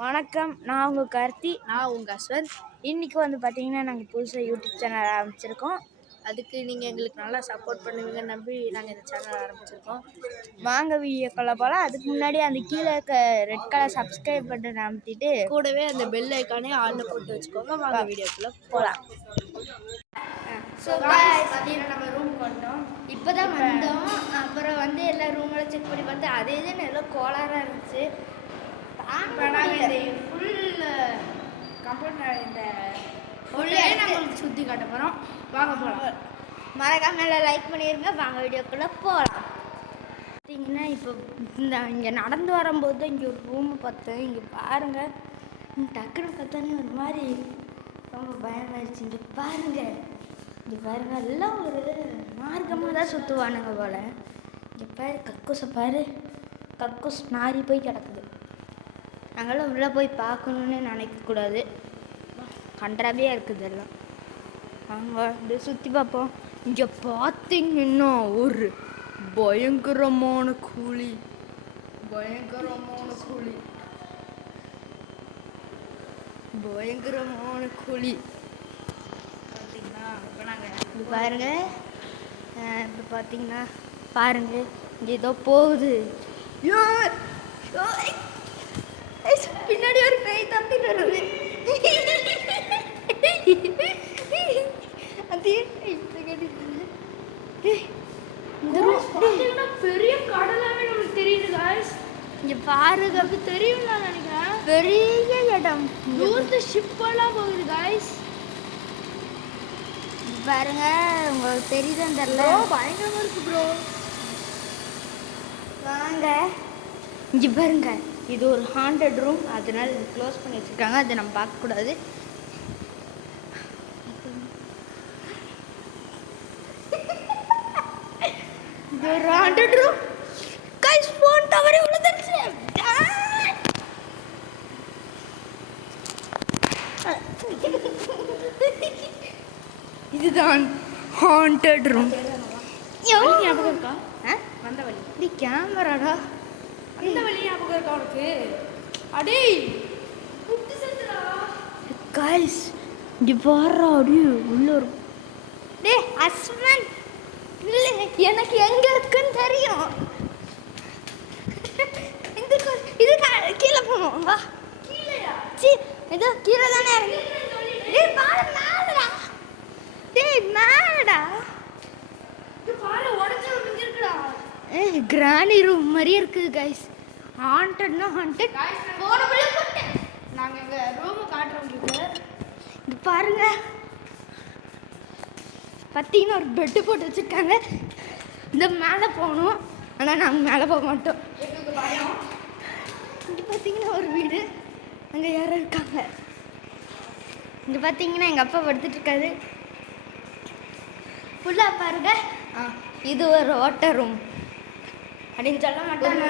வணக்கம், நான் உங்கள் கார்த்தி. நான் உங்கள் அஸ்வந்த். இன்றைக்கி வந்து பார்த்திங்கன்னா நாங்கள் புதுசாக யூடியூப் சேனல் ஆரம்பிச்சிருக்கோம். அதுக்கு நீங்கள் எங்களுக்கு நல்லா சப்போர்ட் பண்ணுவீங்கன்னு நம்பி நாங்கள் இந்த சேனல் ஆரம்பிச்சிருக்கோம். வாங்க வீடியோக்குள்ள போகலாம். அதுக்கு முன்னாடி அந்த கீழே இருக்க ரெட் கலர் சப்ஸ்கிரைப் பட்டன் அமுத்திட்டு கூடவே அந்த பெல் ஐக்கானே ஆனில் போட்டு வச்சுக்கோங்க. வாங்க வீடியோக்குள்ளே போகலாம். ஸோ பார்த்தீங்கன்னா நம்ம ரூம் வந்தோம். இப்போ தான் வந்தோம். அப்புறம் வந்து எல்லா ரூமெல்லாம் செக் பண்ணி பார்த்து அதே இதுன்னு எல்லாம் கோளாறாக இருந்துச்சு. இப்போ நாங்கள் இந்த ஃபுல் கம்பெனி இந்த ஃபுல்லே நம்மளுக்கு சுற்றி காட்ட போகிறோம். வாங்க போகலாம். மறக்காம எல்லாம் லைக் பண்ணிடுங்க. வாங்க வீடியோக்குள்ளே போகலாம். பார்த்தீங்கன்னா இப்போ இங்கே நடந்து வரும்போது தான் இங்கே ஒரு ரூமை பார்த்தேன். இங்கே பாருங்கள், டக்குன்னு பார்த்தோன்னே ஒரு மாதிரி ரொம்ப பயமாயிடுச்சு. இங்கே பாருங்கள், எல்லாம் ஒரு மார்க்கமாக தான் சுற்றுவானுங்க போல். இங்கே பாரு, கக்கூஸை பாரு, கக்கூஸ் மாறி போய் கிடக்குது. நாங்களாம் உள்ளே போய் பார்க்கணுன்னு நினைக்கக்கூடாது, கன்றாவியாக இருக்குது எல்லாம். நாங்கள் அப்படியே சுற்றி பார்ப்போம். இங்கே பார்த்தீங்கன்னா ஒரு பயங்கரமான குழி பாருங்க. இப்போ பார்த்தீங்கன்னா பாருங்க, இங்கே ஏதோ போகுது. பின்னாடி ஒரு பேய் தப்பிட்டு வருது. பெரிய கடலாவே நமக்கு தெரியுது காய்ஸ். இங்கே பாருங்க, அப்படி தெரியும் நான் நினைக்கிறேன். பெரிய இடம், தூரத்து ஷிப்பெல்லாம் போகுது காய்ஸ். பாருங்க, உங்களுக்கு தெரியுதுன்னு தெரியல, பயங்கரமா இருக்கு ப்ரோ. வாங்க இங்கே பாருங்க, இது ஒரு ஹாண்டட் ரூம், அதனால இது க்ளோஸ் பண்ணி வச்சுருக்காங்க. அதை நம்ம பார்க்கக்கூடாது. இது ஒரு ஹாண்டட் ரூம் கைஸ். ஃபோன் டவரே விழுந்துருச்சு. இதுதான் ஹாண்டட் ரூம். ஞாபகம் இருக்கா? வந்த வழி இது கேமராடா. அந்த வழி ஞாபகம் இருக்கா உனக்கு? அடே கைஸ், இங்கே பாரு, அப்படியே உள்ள ஒரு டே அஸ்வந்த், இல்லை எனக்கு எங்கே இருக்குன்னு தெரியும். இது கீழே போகணும். வா, கீழேயா? ஏதோ கீழே தானே இருக்கு. டேய் பாரு, மேலடா. டேய் மேலடா. இது பாரு, உடஞ்ச இங்க இருக்குடா. கிராணி ரூம் மாதிரியே இருக்குது கைஸ். ஹாண்டட்னா ஹாண்டட். போன வழி போட்டேன். நாங்க எங்க ரூம் காட்டுறோம் உங்களுக்கு. இது பாருங்க, பார்த்தீங்கன்னா ஒரு பெட்டு போட்டு வச்சுருக்காங்க. இந்த மேலே போகணும், ஆனால் நாங்கள் மேலே போக மாட்டோம். எங்களுக்கு பயம். இங்கே பார்த்தீங்கன்னா ஒரு வீடு, அங்கே யாரும் இருக்காங்க. இங்கே பார்த்தீங்கன்னா எங்கள் அப்பா படுத்துட்ருக்காரு. ஃபுல்லாக பாருங்க, இது ஒரு ஓட்ட ரூம் அப்படின்னு சொல்ல மாட்டாங்க.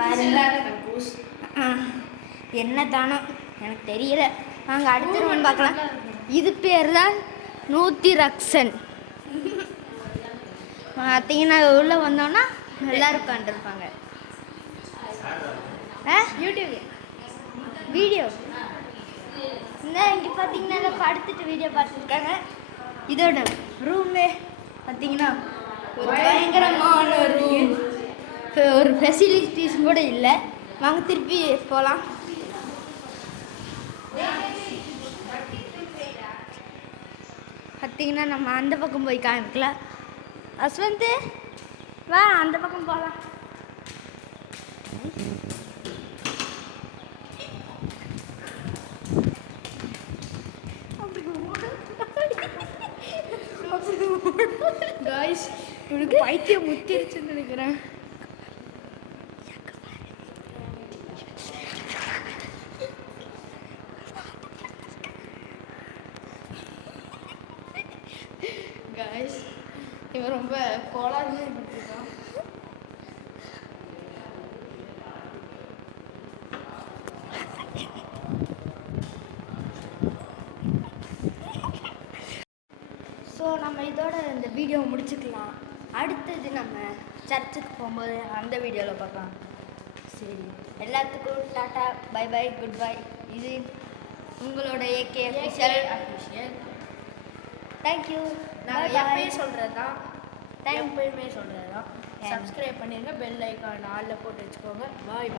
பாருங்க, என்ன தானோ எனக்கு தெரியல. நாங்கள் அடுத்த ரூம் பார்க்கலாம். இது பேர் தான் நூத்தி ரக்ஷன். பார்த்தீங்கன்னா உள்ளே வந்தோன்னா எல்லோரும் உட்காந்துருப்பாங்க. யூடியூப் வீடியோ இந்த இங்கே பார்த்தீங்கன்னா எல்லாம் படுத்துட்டு வீடியோ பார்த்துருக்காங்க. இதோட ரூமே பார்த்தீங்கன்னா ஒரு பயங்கரமான ரூம். ஒரு ஃபெசிலிட்டிஸ் கூட இல்லை. வாங்க திருப்பி போகலாம். பார்த்தீங்கன்னா நம்ம அந்த பக்கம் போய் காமிக்கலாம். அஸ்வந்த் வா, அந்த பக்கம் போகலாம். காய்ஸ், இவனுக்கு பைத்தியம் முத்திருச்சுன்னு நினைக்கிறேன். காய்ஸ், இவன் ரொம்ப கோளாறுமே இருக்கான். ஸோ நம்ம இதோட இந்த வீடியோவை முடிச்சுக்கலாம். அடுத்தது நம்ம சர்ச்சுக்கு போகும்போது அந்த வீடியோவில் பார்க்கலாம். சரி, எல்லாத்துக்கும் tata bye. Bye bye good bye. இது உங்களோட ஏகே அஃபிஷியல். தேங்க்யூ. நாங்கள் எப்பயும் சொல்கிறது தான், Thank- எப்பயுமே சொல்கிறது தான். சப்ஸ்கிரைப் பண்ணிடுங்க, பெல் ஐக்கான் ஆளில் போட்டு வச்சுக்கோங்க. பாய்.